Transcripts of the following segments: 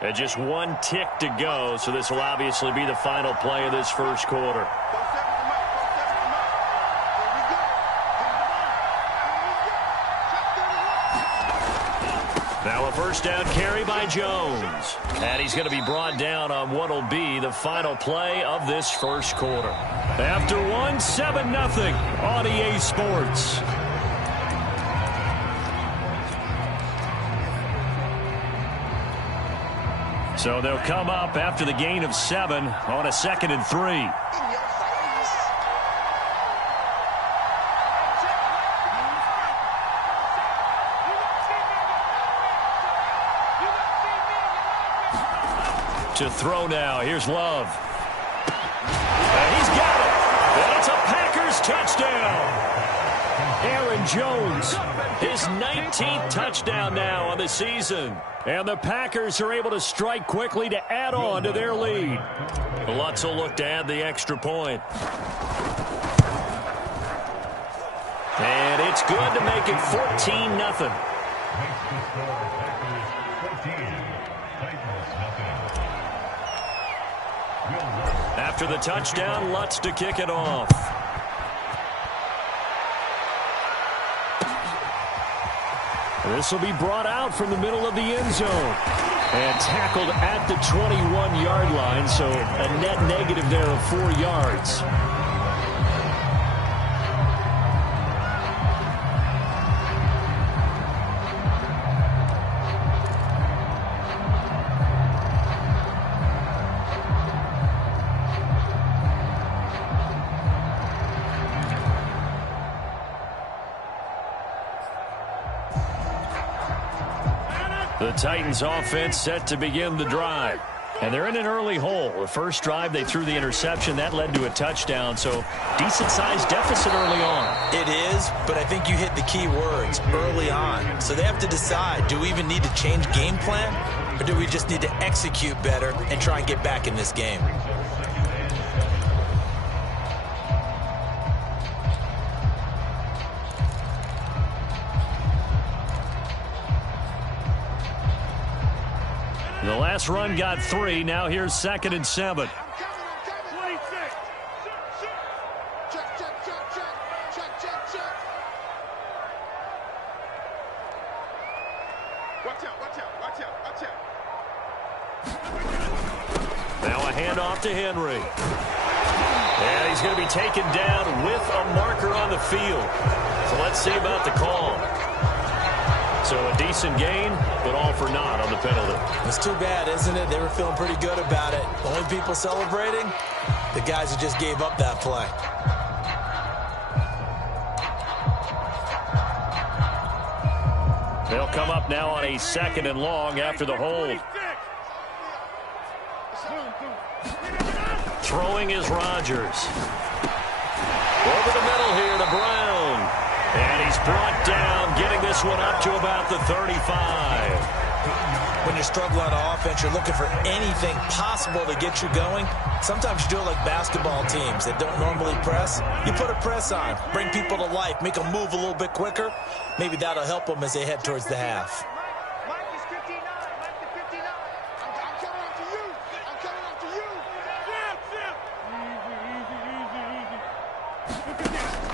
And just one tick to go, so this will obviously be the final play of this first quarter. Now a first down carry by Jones. And he's going to be brought down on what will be the final play of this first quarter. After 7-0 on EA Sports. So they'll come up after the gain of 7 on a 2nd and 3. To throw now. Here's Love. And he's got it. And it's a Packers touchdown. Aaron Jones, his 19th touchdown now on the season. And the Packers are able to strike quickly to add on to their lead. Lutz will look to add the extra point. And it's good to make it 14-0. After the touchdown, Lutz to kick it off. This will be brought out from the middle of the end zone. And tackled at the 21-yard line, so a net negative there of 4 yards. The Titans offense set to begin the drive. And they're in an early hole. The first drive, they threw the interception. That led to a touchdown, so decent-sized deficit early on. It is, but I think you hit the key words, early on. So they have to decide, do we even need to change game plan, or do we just need to execute better and try and get back in this game? The last run got 3. Now here's 2nd and 7. Now a handoff to Henry. And he's going to be taken down with a marker on the field. So let's see about the call. So a decent gain, but all for naught on the penalty. It's too bad, isn't it? They were feeling pretty good about it. Only people celebrating, the guys who just gave up that play. They'll come up now on a 2nd and long after the hold. Throwing is Rodgers. Over the middle here to Brown. And he's brought down, getting this one up to about the 35. When you're struggling on offense, you're looking for anything possible to get you going. Sometimes you do it like basketball teams that don't normally press. You put a press on, bring people to life, make them move a little bit quicker. Maybe that'll help them as they head towards the half.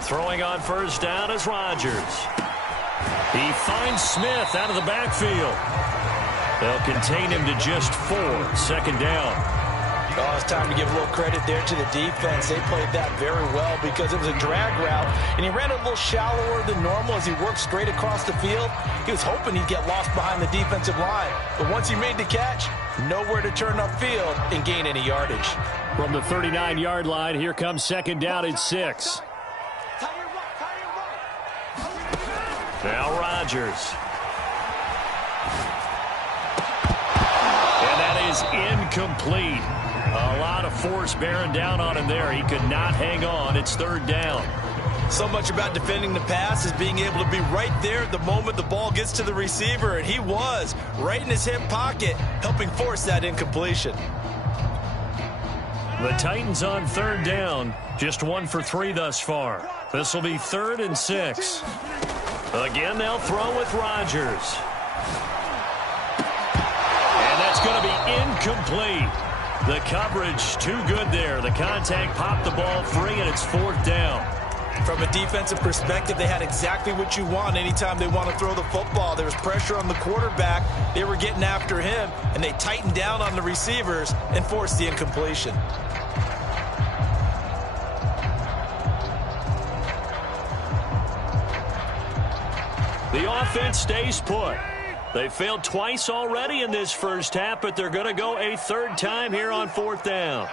Throwing on first down is Rodgers. He finds Smith out of the backfield. They'll contain him to just 4. 2nd down. Oh, it's time to give a little credit there to the defense. They played that very well because it was a drag route, and he ran a little shallower than normal as he worked straight across the field. He was hoping he'd get lost behind the defensive line, but once he made the catch, nowhere to turn upfield and gain any yardage. From the 39-yard line, here comes 2nd down and 6. Now Rodgers. And that is incomplete. A lot of force bearing down on him there. He could not hang on. It's 3rd down. So much about defending the pass is being able to be right there at the moment the ball gets to the receiver, and he was right in his hip pocket, helping force that incompletion. The Titans on 3rd down, just 1 for 3 thus far. This will be 3rd and 6. Again, they'll throw with Rodgers. And that's going to be incomplete. The coverage too good there. The contact popped the ball free, and it's 4th down. From a defensive perspective, they had exactly what you want anytime they want to throw the football. There was pressure on the quarterback. They were getting after him, and they tightened down on the receivers and forced the incompletion. The offense stays put. They failed twice already in this first half, but they're going to go a 3rd time here on 4th down.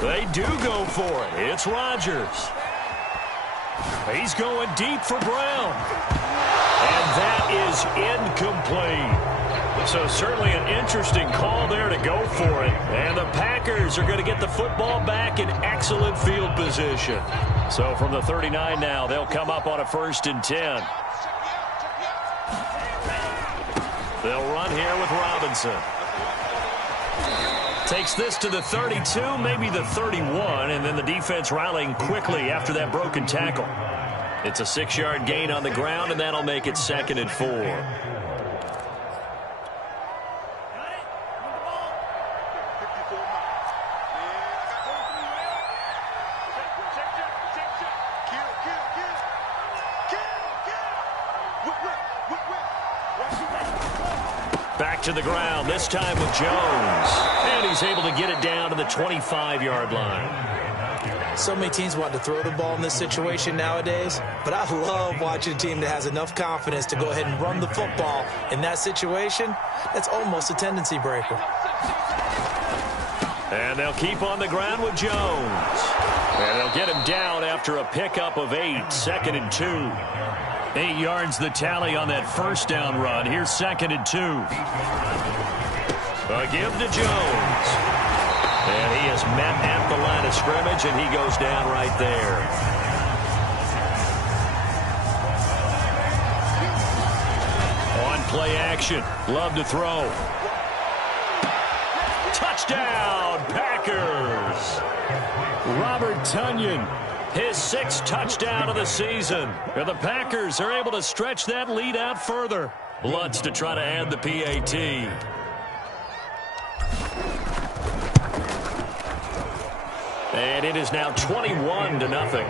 They do go for it. It's Rodgers. He's going deep for Brown. And that is incomplete. So certainly an interesting call there to go for it. And the Packers are going to get the football back in excellent field position. So from the 39 now, they'll come up on a 1st and 10. They'll run here with Robinson. Takes this to the 32, maybe the 31, and then the defense rallying quickly after that broken tackle. It's a 6-yard gain on the ground, and that'll make it 2nd and 4. Back to the ground, this time with Jones. And he's able to get it down to the 25-yard line. So many teams want to throw the ball in this situation nowadays, but I love watching a team that has enough confidence to go ahead and run the football. In that situation, that's almost a tendency breaker. And they'll keep on the ground with Jones. And they'll get him down after a pickup of 8, 2nd and 2. 8 yards the tally on that 1st down run. Here's 2nd and 2. A give to Jones. And he is met at the line of scrimmage, and he goes down right there. On play action. Love to throw. Touchdown, Packers. Robert Tonyan. His 6th touchdown of the season. And the Packers are able to stretch that lead out further. Lutz to try to add the PAT. And it is now 21-0.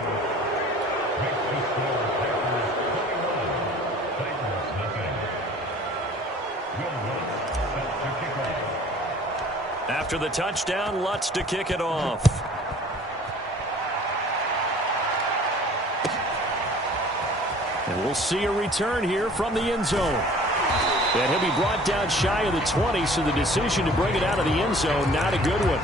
After the touchdown, Lutz to kick it off. And we'll see a return here from the end zone. And he'll be brought down shy of the 20, so the decision to bring it out of the end zone, not a good one.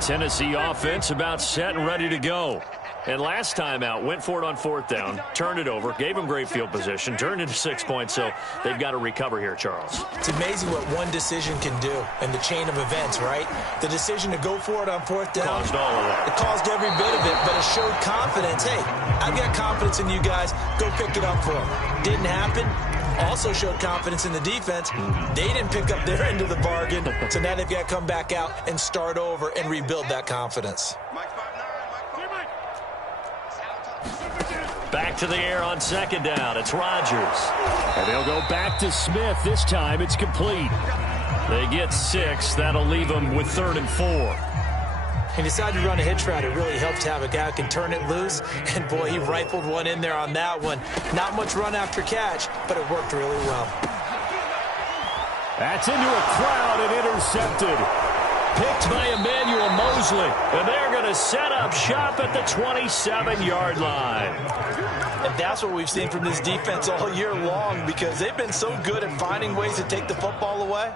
Tennessee offense about set and ready to go. And last time out, went for it on 4th down, turned it over, gave him great field position, turned into 6 points, so they've got to recover here, Charles. It's amazing what one decision can do in the chain of events, right? The decision to go for it on 4th down. Caused all of that. It caused every bit of it, but it showed confidence. Hey, I've got confidence in you guys. Go pick it up for them. Didn't happen. Also showed confidence in the defense. They didn't pick up their end of the bargain, so now they've got to come back out and start over and rebuild that confidence. Back to the air on 2nd down. It's Rodgers. And they'll go back to Smith. This time it's complete. They get 6. That'll leave them with 3rd and 4. He decided to run a hitch route. It really helped to have a guy who can turn it loose. And, boy, he rifled one in there on that one. Not much run after catch, but it worked really well. That's into a crowd and intercepted. Picked by Emmanuel Mosley. And they're going to set up shop at the 27-yard line. And that's what we've seen from this defense all year long, because they've been so good at finding ways to take the football away.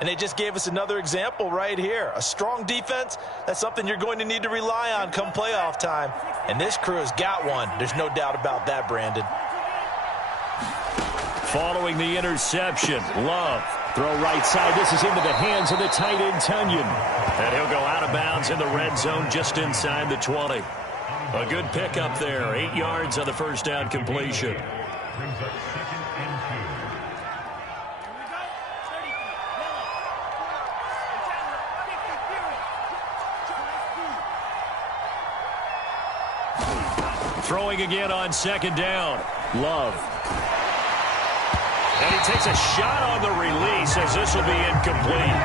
And they just gave us another example right here. A strong defense, that's something you're going to need to rely on come playoff time. And this crew has got one. There's no doubt about that, Brandon. Following the interception, Love. Throw right side. This is into the hands of the tight end, Tonyan. And he'll go out of bounds in the red zone just inside the 20. A good pickup there. 8 yards on the 1st down completion. Throwing again on second down. Love. And he takes a shot on the release as this will be incomplete.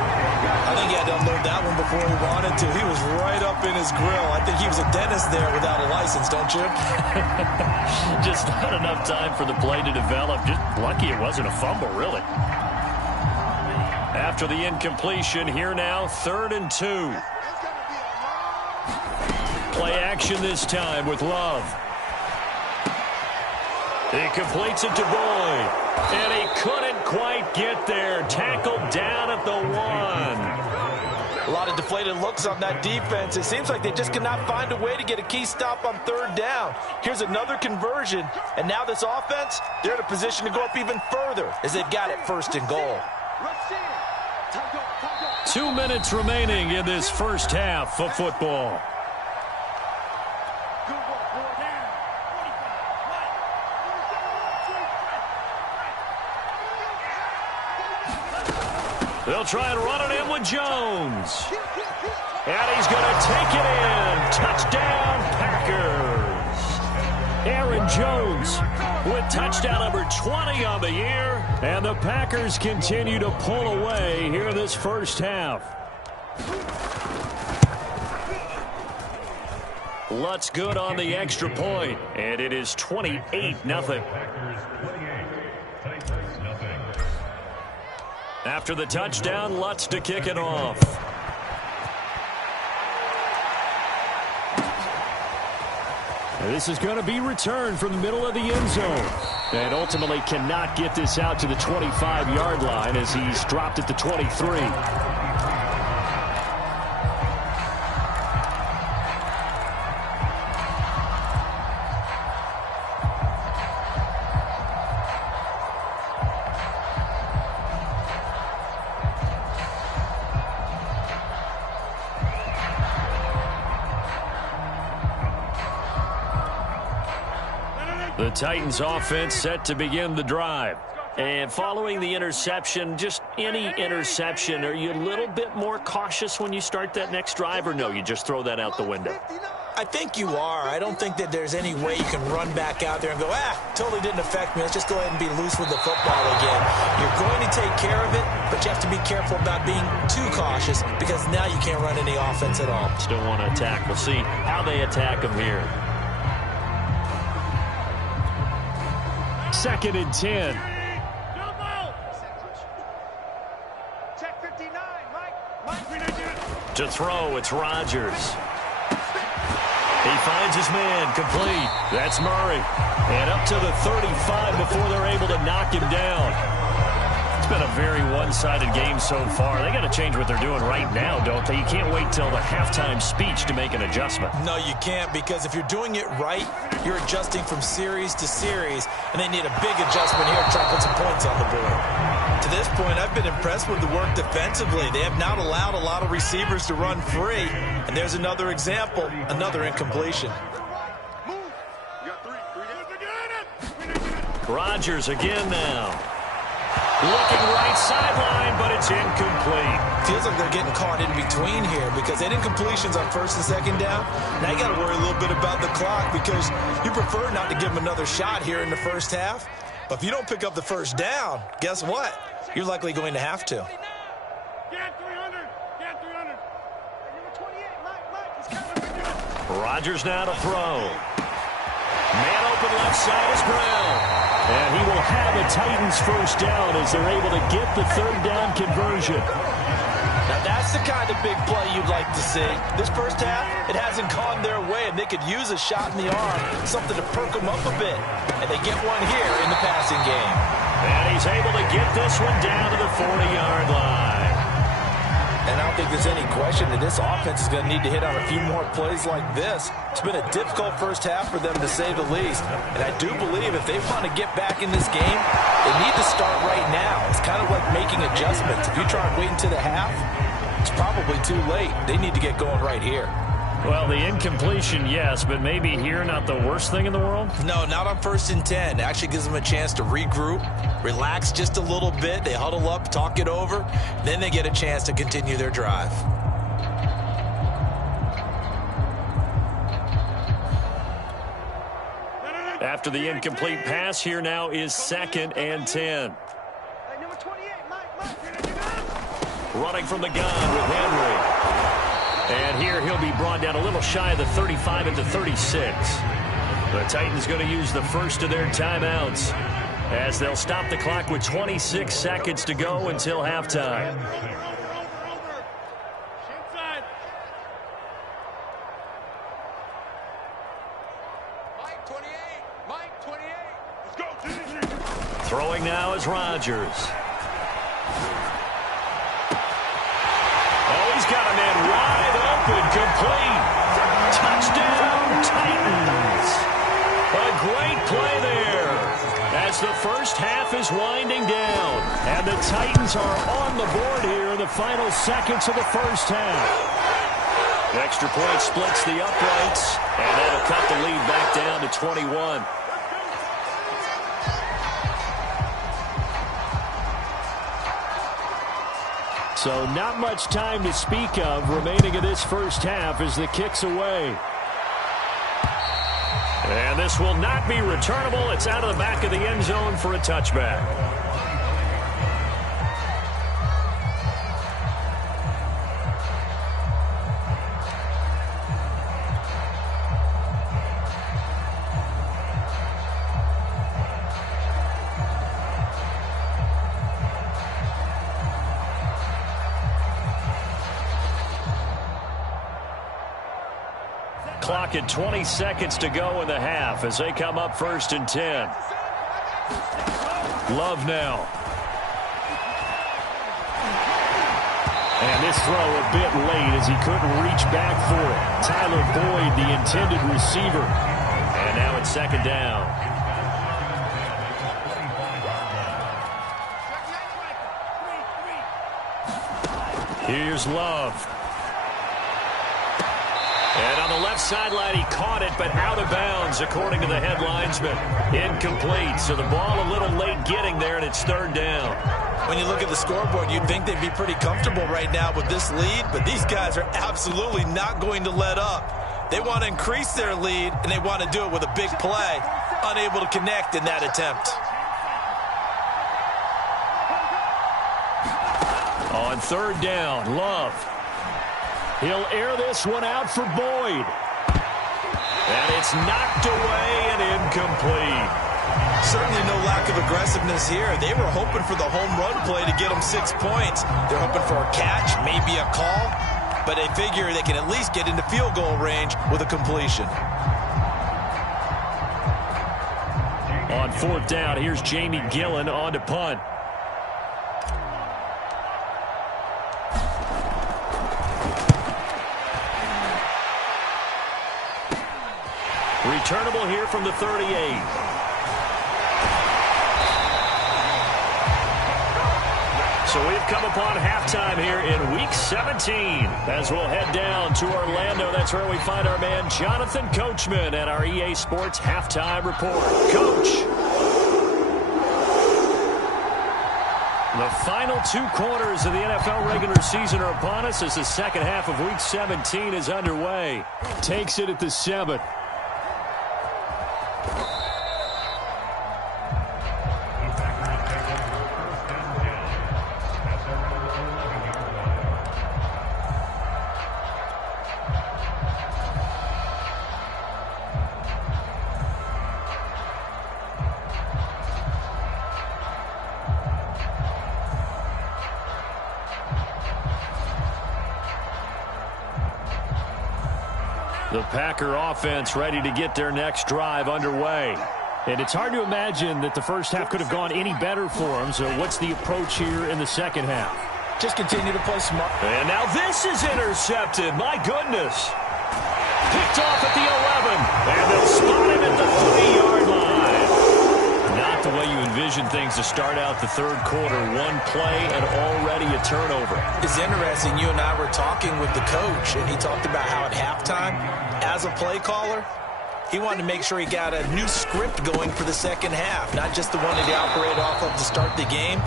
I think he had to unload that one before he wanted to. He was right up in his grill. I think he was a dentist there without a license, don't you? Just not enough time for the play to develop. Just lucky it wasn't a fumble, really. After the incompletion, here now, 3rd and 2. Play action this time with Love. He completes it to Boyd. And he couldn't quite get there. Tackled down at the 1. A lot of deflated looks on that defense. It seems like they just cannot find a way to get a key stop on 3rd down. Here's another conversion. And now this offense, they're in a position to go up even further as they've got it 1st and goal. 2 minutes remaining in this first half of football. They'll try and run it in with Jones. And he's going to take it in. Touchdown, Packers. Aaron Jones with touchdown number 20 on the year. And the Packers continue to pull away here in this first half. Lutz good on the extra point. And it is 28-0. After the touchdown, Lutz to kick it off. And this is going to be returned from the middle of the end zone. And ultimately cannot get this out to the 25-yard line as he's dropped at the 23. The Titans offense set to begin the drive. And following the interception, just any interception, are you a little bit more cautious when you start that next drive, or no, you just throw that out the window? I think you are. I don't think that there's any way you can run back out there and go, totally didn't affect me. Let's just go ahead and be loose with the football again. You're going to take care of it, but you have to be careful about being too cautious because now you can't run any offense at all. Still want to attack. We'll see how they attack them here. 2nd and 10. To throw, it's Rodgers. He finds his man, complete. That's Murray. And up to the 35 before they're able to knock him down. It's been a very one-sided game so far. They got to change what they're doing right now, don't they? You can't wait till the halftime speech to make an adjustment. No, you can't, because if you're doing it right, you're adjusting from series to series, and they need a big adjustment here to try to put some points on the board. To this point, I've been impressed with the work defensively. They have not allowed a lot of receivers to run free, and there's another example, another incompletion. Rodgers again now. Looking right sideline, but it's incomplete. Feels like they're getting caught in between here because they had incompletions on 1st and 2nd down. Now you got to worry a little bit about the clock because you prefer not to give them another shot here in the first half. But if you don't pick up the 1st down, guess what? You're likely going to have to. Rodgers now to throw. Man open left side is Brown. And he will have a Titans 1st down as they're able to get the 3rd down conversion. Now that's the kind of big play you'd like to see. This first half, it hasn't gone their way, and they could use a shot in the arm, something to perk them up a bit. And they get one here in the passing game. And he's able to get this one down to the 40-yard line. And I don't think there's any question that this offense is going to need to hit on a few more plays like this. It's been a difficult first half for them, to say the least. And I do believe if they want to get back in this game, they need to start right now. It's kind of like making adjustments. If you try and wait until the half, it's probably too late. They need to get going right here. Well, the incompletion, yes, but maybe here not the worst thing in the world? No, not on 1st and 10. It actually gives them a chance to regroup, relax just a little bit. They huddle up, talk it over. Then they get a chance to continue their drive. After the incomplete pass, here now is 2nd and 10. Running from the gun with Henry. And here he'll be brought down a little shy of the 35 at the 36. The Titans going to use the first of their timeouts as they'll stop the clock with 26 seconds to go until halftime. Throwing now is Rodgers. Oh, he's got a man wide open, complete. Touchdown, Titans. A great play there as the first half is winding down. And the Titans are on the board here in the final seconds of the first half. The extra point splits the uprights, and that'll cut the lead back down to 21. So not much time to speak of remaining in this first half as the kick's away. And this will not be returnable. It's out of the back of the end zone for a touchback. Clock at 20 seconds to go in the half as they come up 1st and 10. Love now. And this throw a bit late as he couldn't reach back for it. Tyler Boyd, the intended receiver. And now it's 2nd down. Here's Love. And on the left sideline, he caught it, but out of bounds, according to the headlinesman. Incomplete, so the ball a little late getting there, and it's 3rd down. When you look at the scoreboard, you'd think they'd be pretty comfortable right now with this lead, but these guys are absolutely not going to let up. They want to increase their lead, and they want to do it with a big play. Unable to connect in that attempt. On 3rd down, Love. He'll air this one out for Boyd. And it's knocked away and incomplete. Certainly no lack of aggressiveness here. They were hoping for the home run play to get them 6 points. They're hoping for a catch, maybe a call, but they figure they can at least get into field goal range with a completion. On 4th down, here's Jamie Gillen on to punt. Returnable here from the 38. So we've come upon halftime here in Week 17. As we'll head down to Orlando, that's where we find our man Jonathan Coachman at our EA Sports Halftime Report. Coach. The final 2 quarters of the NFL regular season are upon us as the second half of Week 17 is underway. Takes it at the 7. The Packer offense ready to get their next drive underway. And it's hard to imagine that the first half could have gone any better for them. So what's the approach here in the second half? Just continue to play smart. And now this is intercepted. My goodness. Picked off at the 11. And they'll spot him at the 3-yard line. Not the way you envision things to start out the third quarter. One play and already a turnover. It's interesting. You and I were talking with the coach, and he talked about how at halftime, as a play caller, he wanted to make sure he got a new script going for the second half, not just the one that he operated off of to start the game.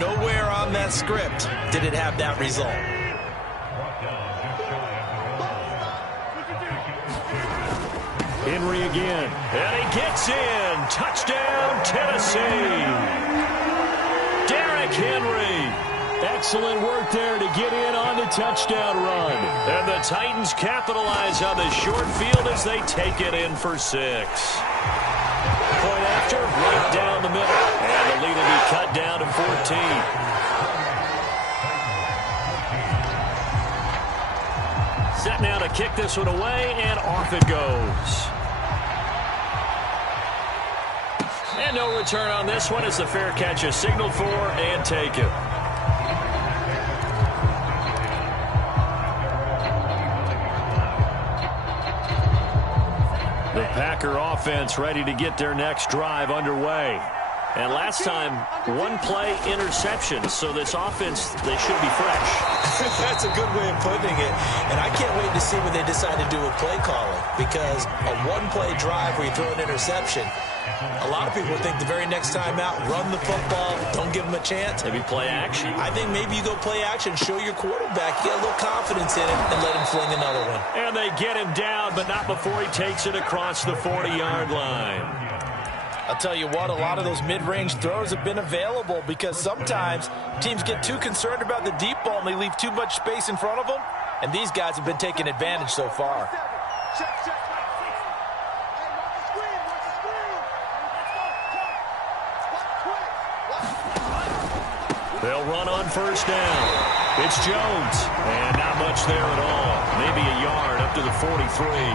Nowhere on that script did it have that result. Henry again. And he gets in. Touchdown, Tennessee. Derrick Henry. Excellent work there to get in on the touchdown run. And the Titans capitalize on the short field as they take it in for 6. Point after, right down the middle. And the lead will be cut down to 14. Set now to kick this one away, and off it goes. And no return on this one as the fair catch is signaled for and taken. The Packer offense ready to get their next drive underway. And last time, one play interception. So this offense, they should be fresh. That's a good way of putting it. And I can't wait to see what they decide to do with play calling. Because a one-play drive where you throw an interception, a lot of people think the very next time out, run the football, don't give them a chance. Maybe play action. I think maybe you go play action, show your quarterback, you get a little confidence in it, and let him fling another one. And they get him down, but not before he takes it across the 40-yard line. I'll tell you what, a lot of those mid-range throws have been available because sometimes teams get too concerned about the deep ball and they leave too much space in front of them, and these guys have been taking advantage so far. They'll run on first down. It's Jones, and not much there at all. Maybe a yard up to the 43.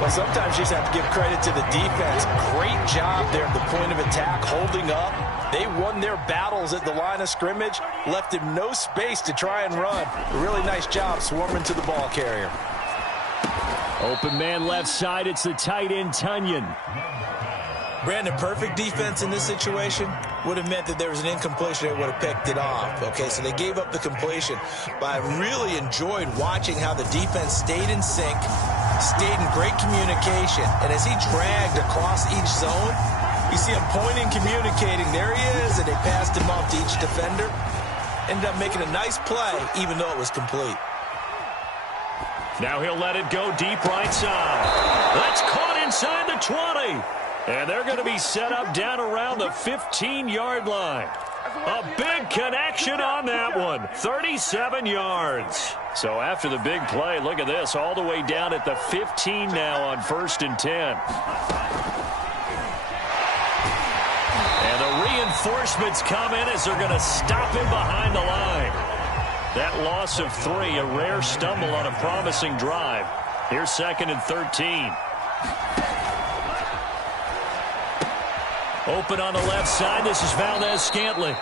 Well, sometimes you just have to give credit to the defense. Great job there at the point of attack, holding up. They won their battles at the line of scrimmage, left him no space to try and run. A really nice job swarming to the ball carrier. Open man left side, it's the tight end, Tunyon. Brandon, perfect defense in this situation would have meant that there was an incompletion. They would have picked it off. Okay, so they gave up the completion. But I really enjoyed watching how the defense stayed in sync, stayed in great communication. And as he dragged across each zone, you see him pointing, communicating. There he is, and they passed him off to each defender. Ended up making a nice play, even though it was complete. Now he'll let it go deep right side. That's caught inside the 20. And they're going to be set up down around the 15-yard line. A big connection on that one. 37 yards. So after the big play, look at this. All the way down at the 15 now on 1st and 10. And the reinforcements come in as they're going to stop him behind the line. That loss of 3, a rare stumble on a promising drive. Here's 2nd and 13. Open on the left side. This is Valdez-Scantling.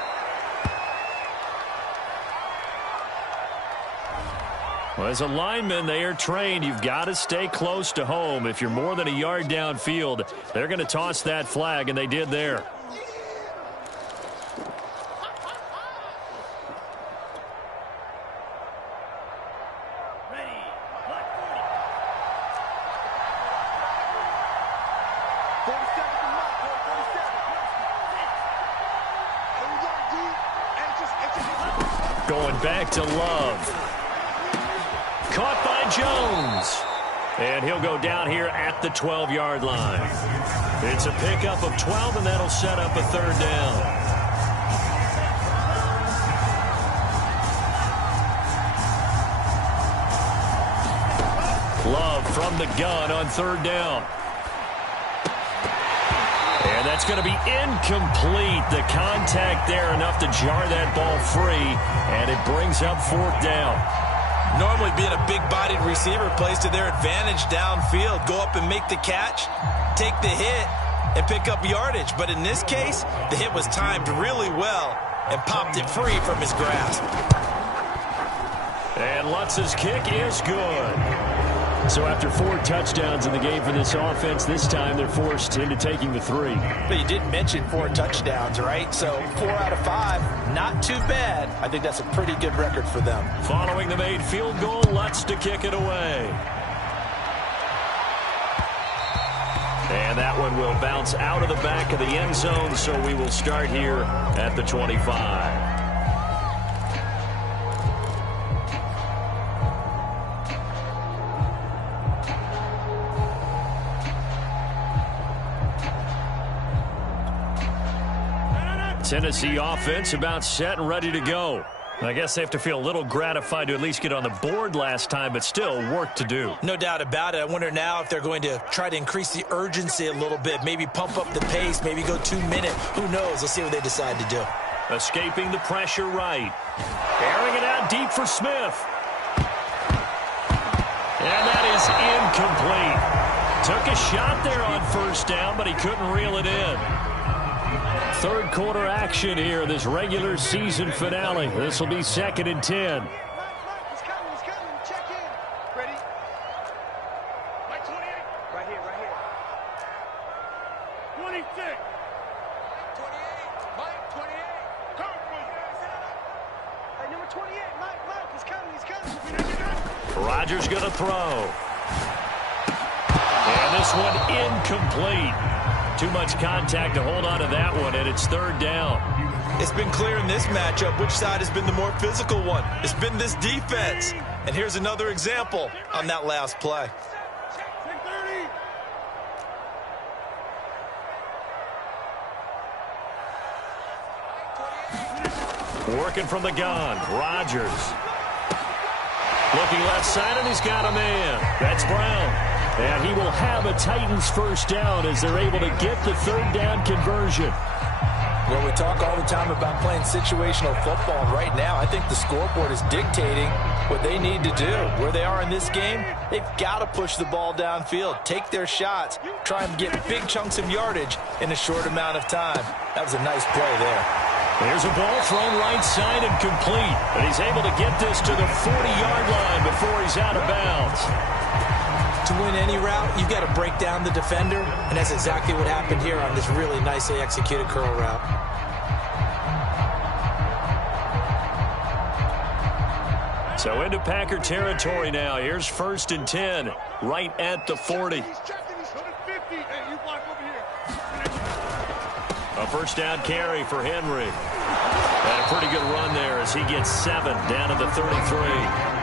Well, as a lineman, they are trained. You've got to stay close to home. If you're more than a yard downfield, they're going to toss that flag, and they did there. Going back to Love. Caught by Jones. And he'll go down here at the 12-yard line. It's a pickup of 12, and that'll set up a 3rd down. Love from the gun on 3rd down. And that's going to be incomplete. The contact there enough to jar that ball free, and it brings up 4th down. Normally being a big-bodied receiver plays to their advantage downfield. Go up and make the catch, take the hit, and pick up yardage. But in this case, the hit was timed really well and popped it free from his grasp. And Lutz's kick is good. So after 4 touchdowns in the game for this offense, this time they're forced into taking the 3. But you did mention 4 touchdowns, right? So 4 out of 5, not too bad. I think that's a pretty good record for them. Following the made field goal, Lutz to kick it away. And that one will bounce out of the back of the end zone, so we will start here at the 25. Tennessee offense about set and ready to go. I guess they have to feel a little gratified to at least get on the board last time, but still work to do. No doubt about it. I wonder now if they're going to try to increase the urgency a little bit, maybe pump up the pace, maybe go 2 minute. Who knows? Let's see what they decide to do. Escaping the pressure right. Airing it out deep for Smith. And that is incomplete. Took a shot there on first down, but he couldn't reel it in. Third quarter action here, this regular season finale. This will be 2nd and 10. He's coming. Check in. Ready? Mike 28. Right here. 26. 28. Mike 28. Come on. Hey, number 28. Mike, he's coming. Rodgers going to throw. And this one incomplete. Too much contact to hold on to that one, and it's 3rd down. It's been clear in this matchup which side has been the more physical one. It's been this defense. And here's another example on that last play. Working from the gun, Rodgers. Looking left side, and he's got a man. That's Brown. And he will have a Titans first down as they're able to get the 3rd down conversion. Well, we talk all the time about playing situational football. And right now, I think the scoreboard is dictating what they need to do. Where they are in this game, they've got to push the ball downfield, take their shots, try and get big chunks of yardage in a short amount of time. That was a nice play there. There's a ball thrown right side and complete. But he's able to get this to the 40-yard line before he's out of bounds. To win any route, you've got to break down the defender, and that's exactly what happened here on this really nicely executed curl route. So into Packer territory now. Here's 1st and 10, right at the 40. A first down carry for Henry. And a pretty good run there as he gets 7 down to the 33.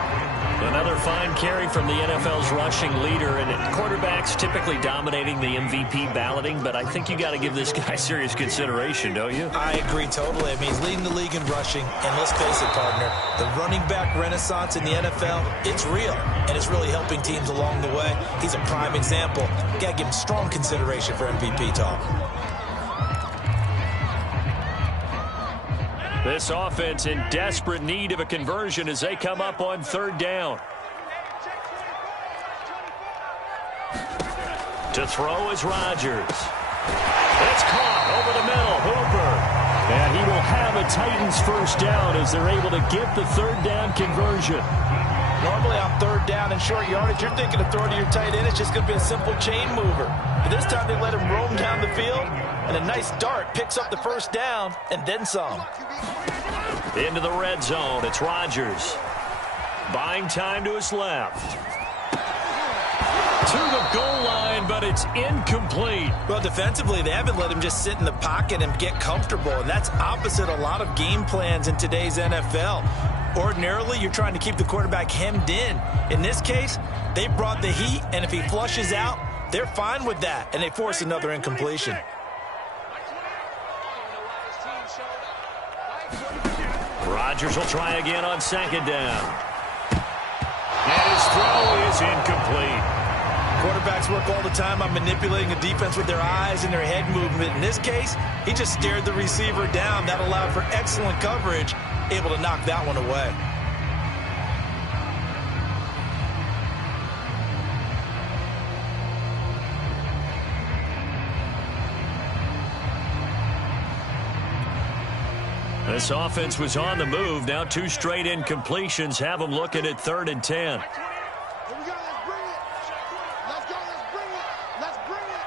Another fine carry from the NFL's rushing leader, and quarterbacks typically dominating the MVP balloting, but I think you got to give this guy serious consideration, don't you? I agree totally. I mean, he's leading the league in rushing, and let's face it, partner, the running back renaissance in the NFL, it's real, and it's really helping teams along the way. He's a prime example. You got to give him strong consideration for MVP talk. This offense in desperate need of a conversion as they come up on 3rd down. To throw is Rodgers. It's caught over the middle, Hooper. And he will have a Titans first down as they're able to get the 3rd down conversion. Normally on 3rd down and short yardage, you're thinking of throwing to your tight end. It's just going to be a simple chain mover. But this time they let him roam down the field, and a nice dart picks up the first down and then some. Into the red zone, it's Rodgers. Buying time to his left. To the goal line, but it's incomplete. Well, defensively, they haven't let him just sit in the pocket and get comfortable, and that's opposite a lot of game plans in today's NFL. Ordinarily, you're trying to keep the quarterback hemmed in. In this case, they brought the heat, and if he flushes out, they're fine with that, and they force another incompletion. Rodgers will try again on 2nd down. And his throw is incomplete. Quarterbacks work all the time on manipulating a defense with their eyes and their head movement. In this case, he just stared the receiver down. That allowed for excellent coverage, able to knock that one away. This offense was on the move. Now 2 straight incompletions have them looking at 3rd and 10. Here we go. Let's bring it. Let's go. Let's bring it. Let's bring it.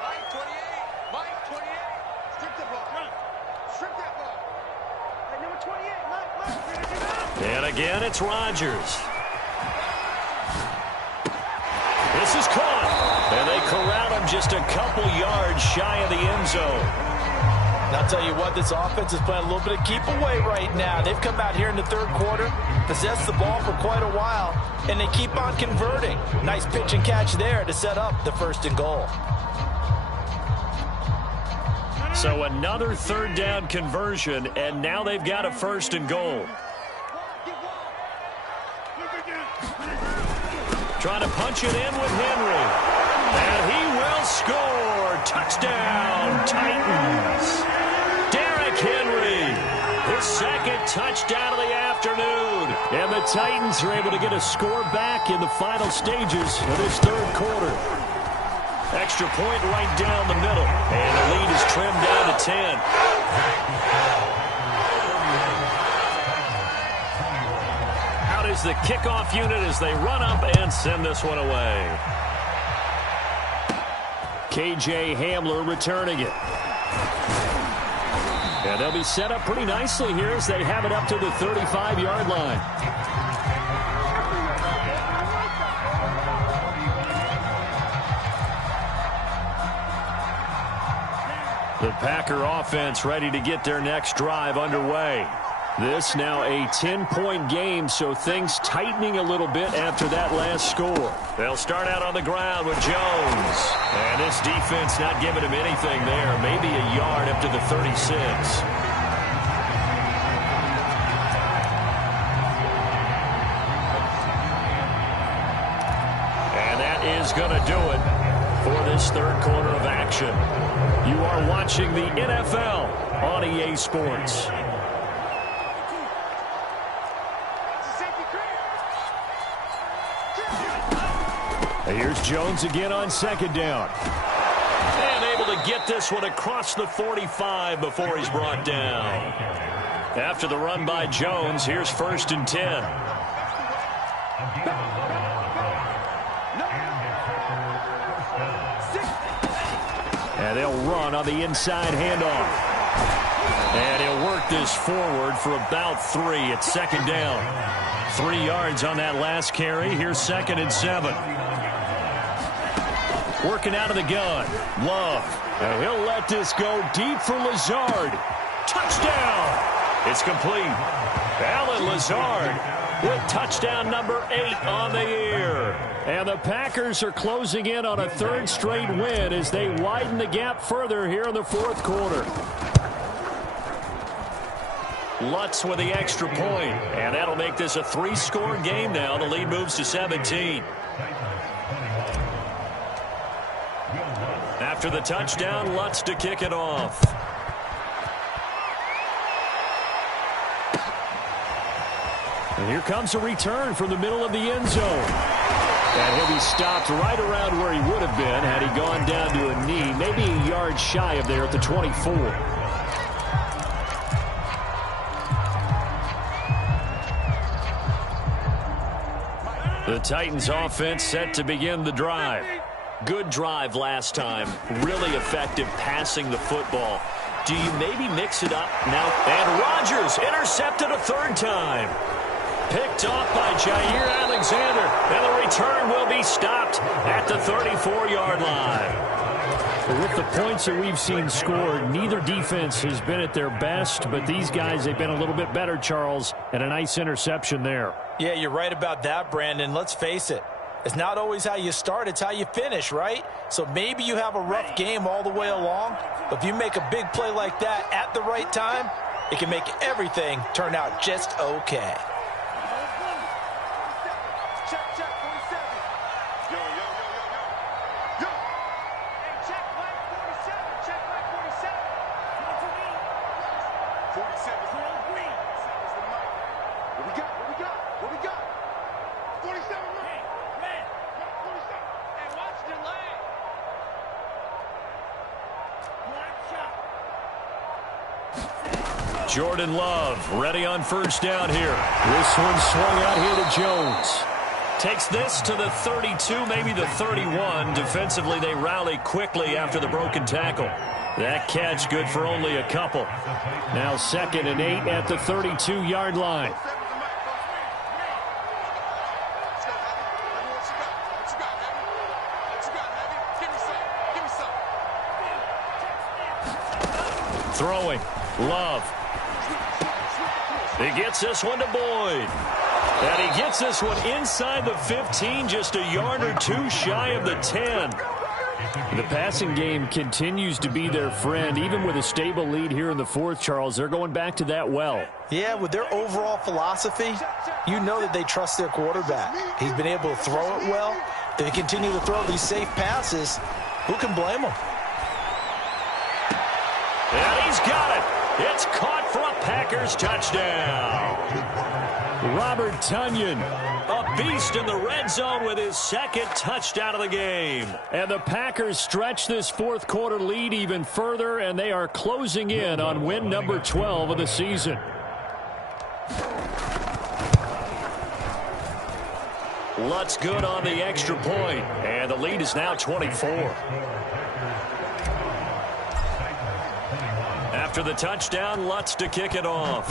Mike 28. Mike 28. Strip that ball. Run. Strip that ball. Hey, number 28. Mike. And again, it's Rodgers. This is caught. And they corral him just a couple yards shy of the end zone. And I'll tell you what, this offense is playing a little bit of keep away right now. They've come out here in the 3rd quarter, possessed the ball for quite a while, and they keep on converting. Nice pitch and catch there to set up the 1st and goal. So another third down conversion, and now they've got a 1st and goal. Trying to punch it in with Henry. And he will score. Touchdown, Titans. Derrick Henry, his 2nd touchdown of the afternoon. And the Titans are able to get a score back in the final stages of this 3rd quarter. Extra point right down the middle. And the lead is trimmed down to 10. Out is the kickoff unit as they run up and send this one away. KJ Hamler returning it. And they'll be set up pretty nicely here as they have it up to the 35-yard line. The Packer offense ready to get their next drive underway. This now a 10-point game, so things tightening a little bit after that last score. They'll start out on the ground with Jones. And this defense not giving him anything there. Maybe a yard up to the 36. And that is going to do it for this 3rd quarter of action. You are watching the NFL on EA Sports. Here's Jones again on 2nd down. And able to get this one across the 45 before he's brought down. After the run by Jones, here's 1st and 10. And they'll run on the inside handoff. And he'll work this forward for about 3 at 2nd down. 3 yards on that last carry. Here's 2nd and 7. Working out of the gun. Love. And he'll let this go deep for Lazard. Touchdown. It's complete. Allen Lazard with touchdown number 8 on the year. And the Packers are closing in on a 3rd straight win as they widen the gap further here in the 4th quarter. Lutz with the extra point. And that'll make this a 3-score game now. The lead moves to 17. After the touchdown, Lutz to kick it off. And here comes a return from the middle of the end zone. And he'll be stopped right around where he would have been had he gone down to a knee, maybe a yard shy of there at the 24. The Titans offense set to begin the drive. Good drive last time. Really effective passing the football. Do you maybe mix it up now? And Rodgers intercepted a 3rd time. Picked off by Jair Alexander. And the return will be stopped at the 34-yard line. With the points that we've seen scored, neither defense has been at their best, but these guys, they've been a little bit better, Charles, and a nice interception there. Yeah, you're right about that, Brandon. Let's face it. It's not always how you start, it's how you finish, right? So maybe you have a rough game all the way along, but if you make a big play like that at the right time, it can make everything turn out just okay. Jordan Love ready on 1st down here. This one swung out here to Jones. Takes this to the 32, maybe the 31. Defensively, they rally quickly after the broken tackle. That catch good for only a couple. Now 2nd and 8 at the 32-yard line. Throwing. Love. He gets this one to Boyd. And he gets this one inside the 15, just a yard or 2 shy of the 10. The passing game continues to be their friend. Even with a stable lead here in the fourth, Charles, they're going back to that well. Yeah, with their overall philosophy, you know that they trust their quarterback. He's been able to throw it well. They continue to throw these safe passes. Who can blame them? And he's got it. It's caught for a Packers touchdown. Robert Tonyan, a beast in the red zone with his second touchdown of the game. And the Packers stretch this fourth quarter lead even further, and they are closing in on win number 12 of the season. Lutz good on the extra point, and the lead is now 24. After the touchdown, Lutz to kick it off.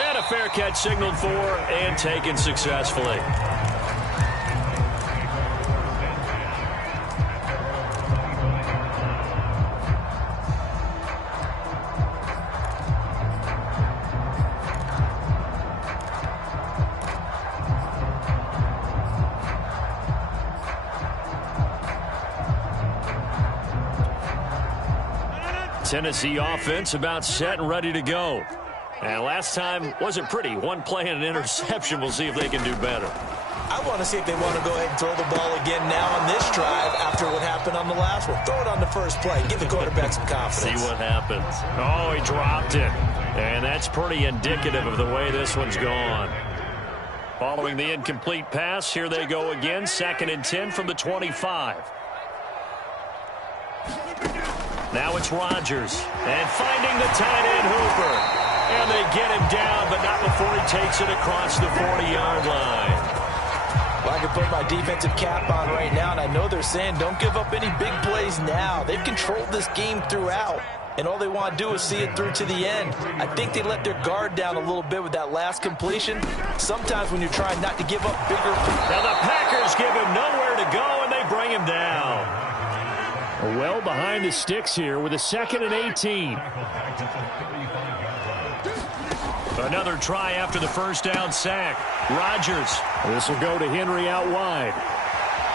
And a fair catch signaled for and taken successfully. Tennessee offense about set and ready to go. And last time wasn't pretty. One play and an interception. We'll see if they can do better. I want to see if they want to go ahead and throw the ball again now on this drive after what happened on the last one. Throw it on the first play. Give the quarterback some confidence. See what happens. Oh, he dropped it. And that's pretty indicative of the way this one's gone. Following the incomplete pass, here they go again. 2nd and 10 from the 25. Now it's Rodgers. And finding the tight end Hooper. And they get him down, but not before he takes it across the 40-yard line. Well, I can put my defensive cap on right now, and I know they're saying don't give up any big plays now. They've controlled this game throughout, and all they want to do is see it through to the end. I think they let their guard down a little bit with that last completion. Sometimes when you're trying not to give up bigger... Now the Packers give him nowhere to go, and they bring him down. Well behind the sticks here with a 2nd and 18. Another try after the first down sack. Rodgers. This will go to Henry out wide.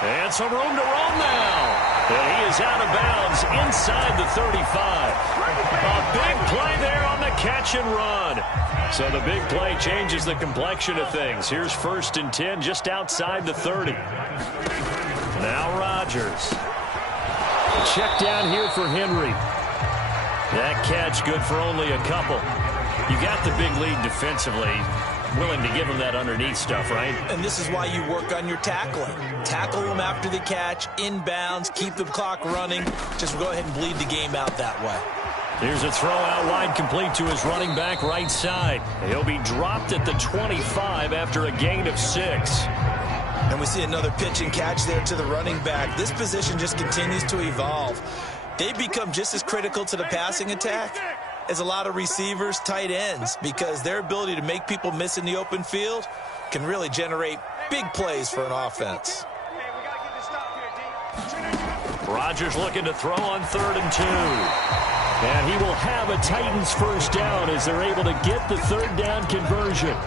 And some room to roam now. And he is out of bounds inside the 35. A big play there on the catch and run. So the big play changes the complexion of things. Here's 1st and 10 just outside the 30. Now Rodgers. Check down here for Henry. That catch good for only a couple. You got the big lead defensively. Willing to give him that underneath stuff, right? And this is why you work on your tackling. Tackle them after the catch, inbounds, keep the clock running. Just go ahead and bleed the game out that way. Here's a throw out wide complete to his running back right side. He'll be dropped at the 25 after a gain of 6. And we see another pitch and catch there to the running back. This position just continues to evolve. They become just as critical to the passing attack as a lot of receivers, tight ends, because their ability to make people miss in the open field can really generate big plays for an offense. Rodgers looking to throw on 3rd and 2. And he will have a Titans first down as they're able to get the 3rd down conversion.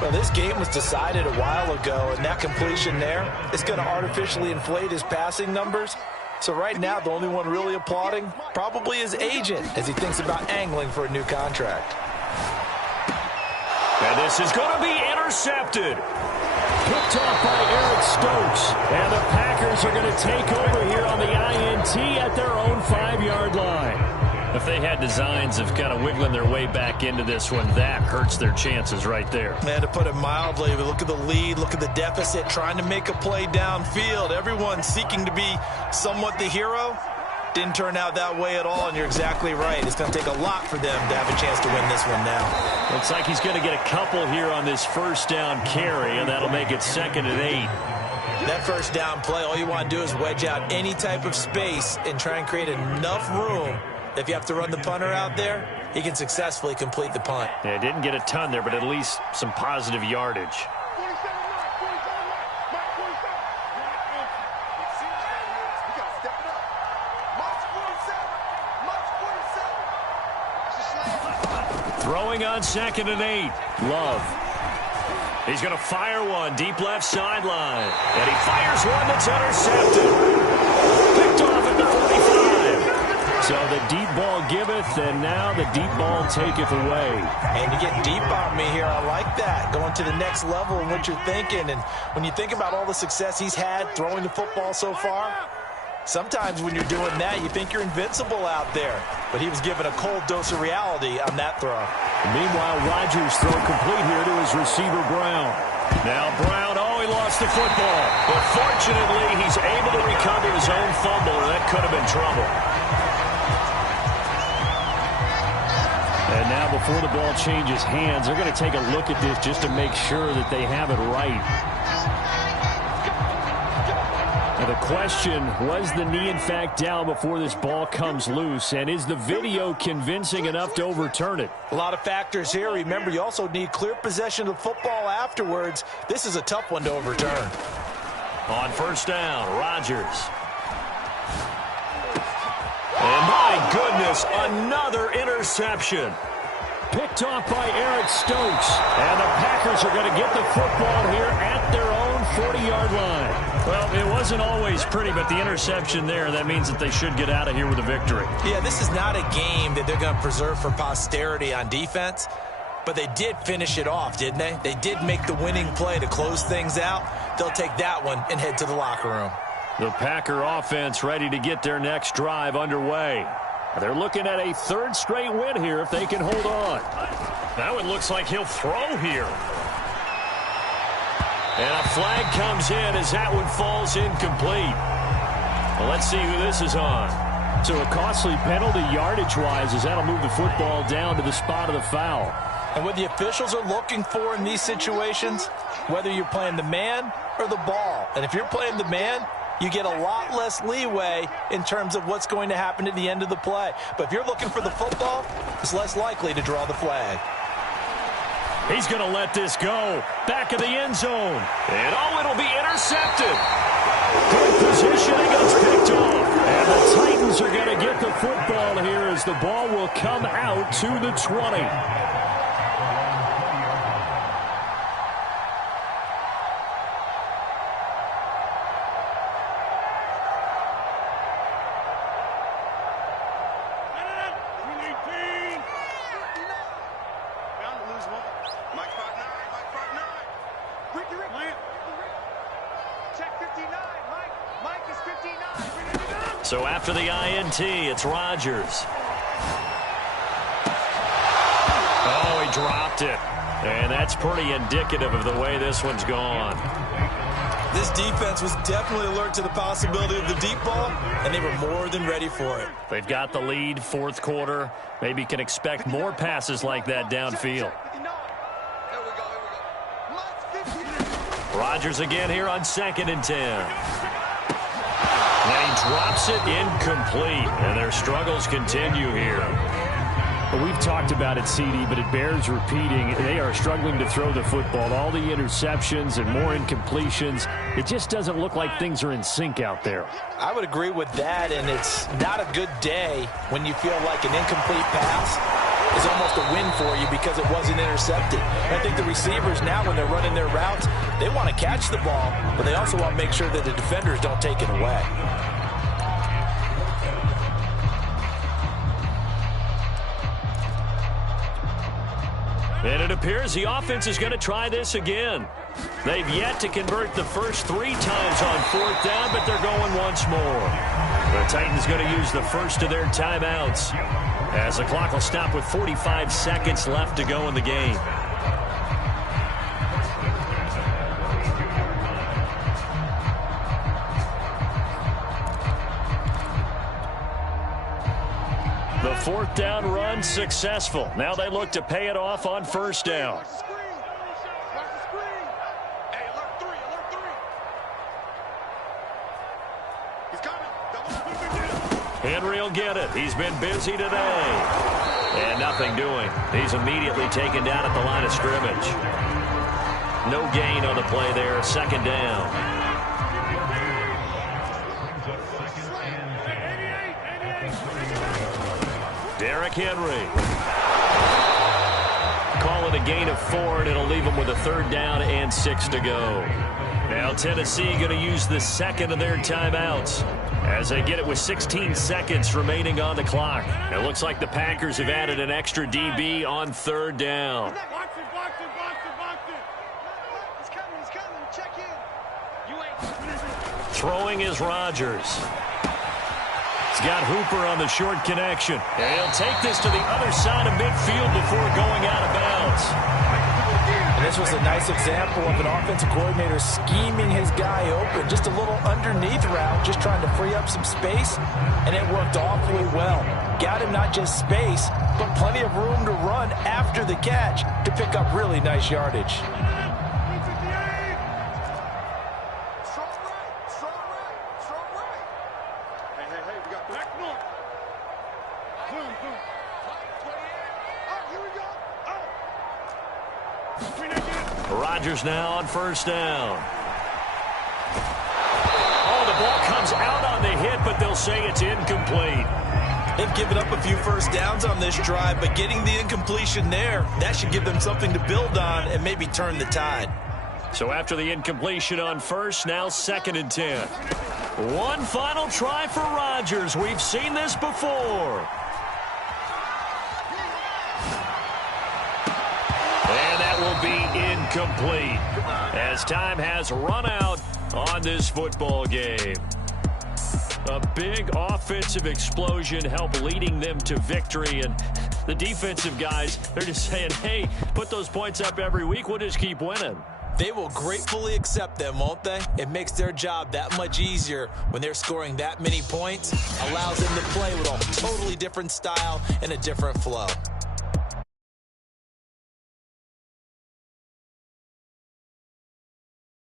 Well, this game was decided a while ago, and that completion there is going to artificially inflate his passing numbers. So right now, the only one really applauding probably his agent as he thinks about angling for a new contract. And this is going to be intercepted. Picked off by Eric Stokes. And the Packers are going to take over here on the INT at their own 5-yard line. If they had designs of kind of wiggling their way back into this one, that hurts their chances right there. Man, to put it mildly, look at the lead, look at the deficit, trying to make a play downfield. Everyone seeking to be somewhat the hero. Didn't turn out that way at all, and you're exactly right. It's going to take a lot for them to have a chance to win this one now. Looks like he's going to get a couple here on this first down carry, and that'll make it 2nd and 8. That first down play, all you want to do is wedge out any type of space and try and create enough room. If you have to run the punter out there, he can successfully complete the punt. Yeah, didn't get a ton there, but at least some positive yardage. Throwing on 2nd and 8. Love. He's going to fire one deep left sideline. And he fires one that's intercepted. Picked off at the 45. So the deep ball giveth, and now the deep ball taketh away. And you get deep on me here. I like that. Going to the next level in what you're thinking. And when you think about all the success he's had throwing the football so far, sometimes when you're doing that, you think you're invincible out there. But he was given a cold dose of reality on that throw. Meanwhile, Rodgers throw complete here to his receiver, Brown. Now Brown, he lost the football. But fortunately, he's able to recover his own fumble, or that could have been trouble. And now before the ball changes hands, they're going to take a look at this just to make sure that they have it right. Now the question, was the knee in fact down before this ball comes loose? And is the video convincing enough to overturn it? A lot of factors here. Remember, you also need clear possession of football afterwards. This is a tough one to overturn. On first down, Rodgers. And my goodness, another interception. Picked off by Eric Stokes. And the Packers are going to get the football here at their own 40-yard line. Well, it wasn't always pretty, but the interception there, that means that they should get out of here with a victory. Yeah, this is not a game that they're going to preserve for posterity on defense, but they did finish it off, didn't they? They did make the winning play to close things out. They'll take that one and head to the locker room. The Packer offense ready to get their next drive underway. They're looking at a third straight win here if they can hold on. Now it looks like he'll throw here. And a flag comes in as that one falls incomplete. Well, let's see who this is on. So a costly penalty yardage-wise as that'll move the football down to the spot of the foul. And what the officials are looking for in these situations, whether you're playing the man or the ball. And if you're playing the man, you get a lot less leeway in terms of what's going to happen at the end of the play. But if you're looking for the football, it's less likely to draw the flag. He's going to let this go. Back of the end zone. And it'll be intercepted. Good positioning. It's picked off. And the Titans are going to get the football here as the ball will come out to the 20. So after the INT, it's Rodgers. Oh, he dropped it. And that's pretty indicative of the way this one's gone. This defense was definitely alert to the possibility of the deep ball, and they were more than ready for it. They've got the lead, fourth quarter. Maybe can expect more passes like that downfield. Rodgers again here on 2nd and 10. And he drops it incomplete, and their struggles continue here. Well, we've talked about it, CD, but it bears repeating. They are struggling to throw the football. All the interceptions and more incompletions. It just doesn't look like things are in sync out there. I would agree with that, and it's not a good day when you feel like an incomplete pass is almost a win for you because it wasn't intercepted. I think the receivers now, when they're running their routes, they want to catch the ball, but they also want to make sure that the defenders don't take it away. And it appears the offense is going to try this again. They've yet to convert the first 3 times on 4th down, but they're going once more. The Titans going to use the first of their timeouts as the clock will stop with 45 seconds left to go in the game. The 4th down run successful. Now they look to pay it off on 1st down. Henry will get it. He's been busy today. And nothing doing. He's immediately taken down at the line of scrimmage. No gain on the play there. 2nd down. Derrick Henry. Calling a gain of 4, and it'll leave them with a 3rd down and 6 to go. Now Tennessee going to use the second of their timeouts as they get it with 16 seconds remaining on the clock. It looks like the Packers have added an extra DB on 3rd down. Box it, box it, box it, box it. He's coming, check in. You ain't. Throwing is Rodgers. He's got Hooper on the short connection. And he'll take this to the other side of midfield before going out of bounds. And this was a nice example of an offensive coordinator scheming his guy open. Just a little underneath route, just trying to free up some space, and it worked awfully well. Got him not just space, but plenty of room to run after the catch to pick up really nice yardage. Strong right, strong right, strong right. Hey, we got back north. Boom, boom. 28. Oh, here we go. Rodgers now on 1st down. Oh, the ball comes out on the hit, but they'll say it's incomplete. They've given up a few 1st downs on this drive, but getting the incompletion there, that should give them something to build on and maybe turn the tide. So after the incompletion on 1st, now 2nd and 10. One final try for Rodgers. We've seen this before. And that will be incomplete as time has run out on this football game. A big offensive explosion helped leading them to victory, and the defensive guys, they're just saying, hey, put those points up every week, we'll just keep winning. They will gratefully accept them, won't they? It makes their job that much easier when they're scoring that many points. Allows them to play with a totally different style and a different flow.